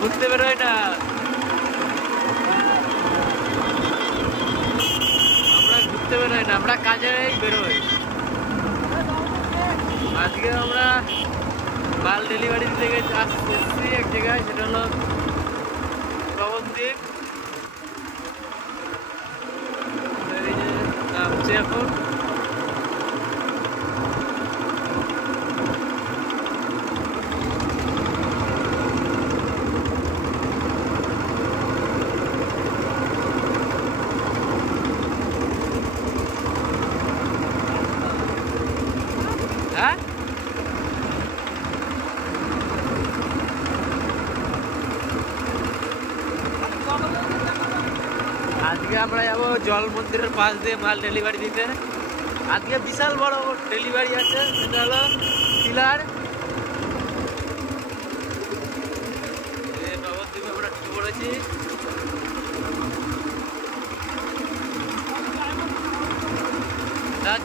ঘুরতে বেরোয় না, আমরা ঘুরতে বেরোই না, আমরা কাজেই বেরোই। আজকে আমরা মাল ডেলিভারি দিতে এসেছি এক জায়গায়, সেটা হলো নবদ্বীপ। এই যে নামছি এখন। হ্যাঁ, আজকে আমরা যাবো জল মন্দিরের পাশ দিয়ে মাল ডেলিভারি দিতে। আজকে বিশাল বড় ডেলিভারি আছে, সেটা হলো পিলার। নবদ্বীপে আমরা ঢুকে পড়েছি।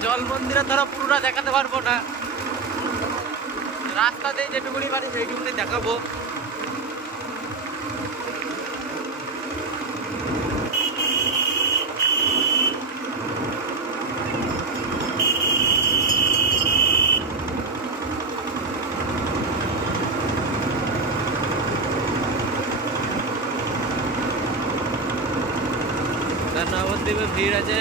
জল মন্দিরে ধরো পুরোটা দেখাতে পারবো না, রাস্তা দিয়ে যেটুকুনি পারি সেইটুকুনি দেখাবো। নবদ্বীপে ভিড় আছে।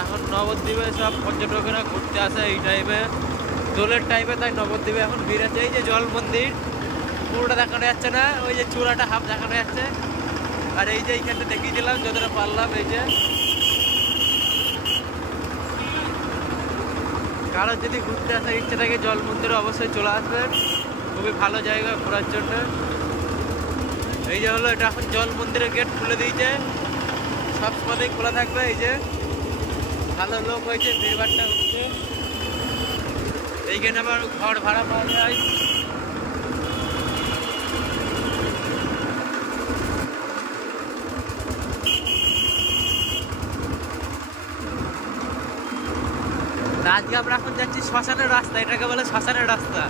এখন নবদ্বীপে সব পর্যটকেরা ঘুরতে আসে এই টাইমে, দোলের টাইমে, তাই নবদ্বীপে এখন ভিড় আছে। এই যে জল মন্দির পুরোটা দেখানো যাচ্ছে না, ওই যে চূড়াটা হাফ দেখানো যাচ্ছে। আর এই যে এইখানটা দেখিয়ে দিলাম যতটা পারলাম। এই যে কারোর যদি ঘুরতে আসার ইচ্ছে থাকে জল মন্দিরে অবশ্যই চলে আসবেন, খুবই ভালো জায়গা ঘোরার জন্য। এই যে হলো এটা এখন জল মন্দিরের গেট খুলে দিয়েছে, সব সময়ই খোলা থাকবে। এই যে ভালো লোক হয়েছে, ভিড়ভাড়টা হচ্ছে। এইখানে আবার ঘর ভাড়া পাওয়া যায়। আজকে আমরা এখন যাচ্ছি শ্মশানের রাস্তা, এটাকে বলে শ্মশানের রাস্তা।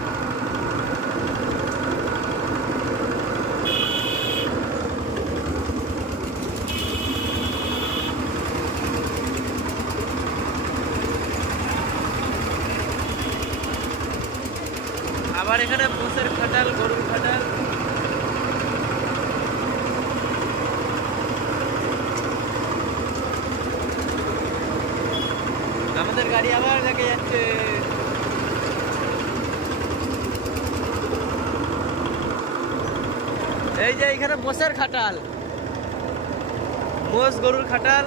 আবার এখানে মোষের খাটাল, গরুর খাটাল। আমাদের গাড়ি আবার লেগে যাচ্ছে। এই যে এখানে মোষের খাটাল, মোষ গরুর খাটাল।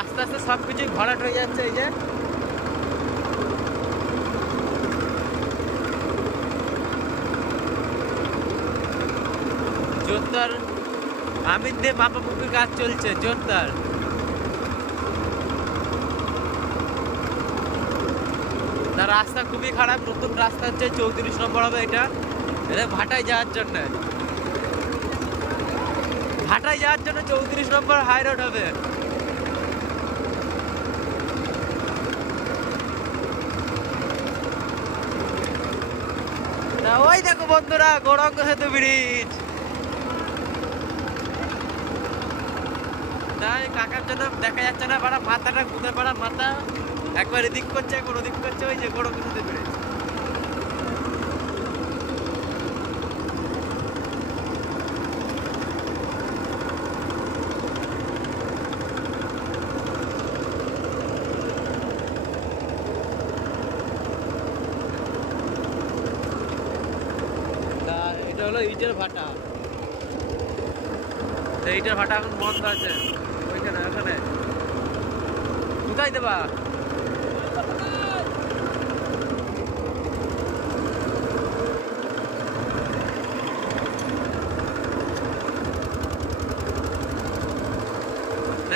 আস্তে আস্তে সবকিছু ভরাট হয়ে যাচ্ছে। এই যে জোরদার আমিন দিয়ে মাপামুপি কাজ চলছে, জোরদার। তার রাস্তা খুবই খারাপ, নতুন রাস্তা হচ্ছে 34 নম্বর হবে এটা। এটা ভাটায় যাওয়ার জন্য, ভাটায় যাওয়ার জন্য 34 নম্বর হাই রোড হবে। ওই দেখো বন্ধুরা, গৌরাঙ্গ সেতু ব্রিজ। কাকার জন্য দেখা যাচ্ছে না, পাড়া মাথাটা ঘুরে পাড়া মাথা একবার এদিক করছে, একবার ওদিক করছে। ওই যে গৌরাঙ্গ সেতু ব্রিজ। এটা হলো ইটের ভাটা, ইটের ভাটা এখন বন্ধ আছে। ওইখানে ওখানে কোথায় দেবা?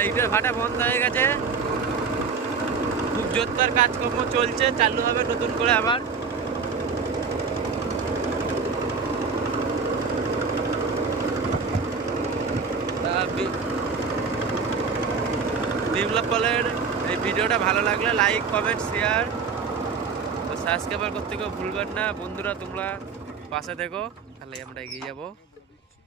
ইটের ভাটা বন্ধ হয়ে গেছে, খুব জোরদার কাজকর্ম চলছে, চালু হবে নতুন করে আবার। বিপ্লব পলের এই ভিডিওটা ভালো লাগলে লাইক কমেন্ট শেয়ার সাবস্ক্রাইব করতে কেউ ভুলবেন না বন্ধুরা। তোমরা পাশে দেখো, তাহলে আমরা এগিয়ে যাবো।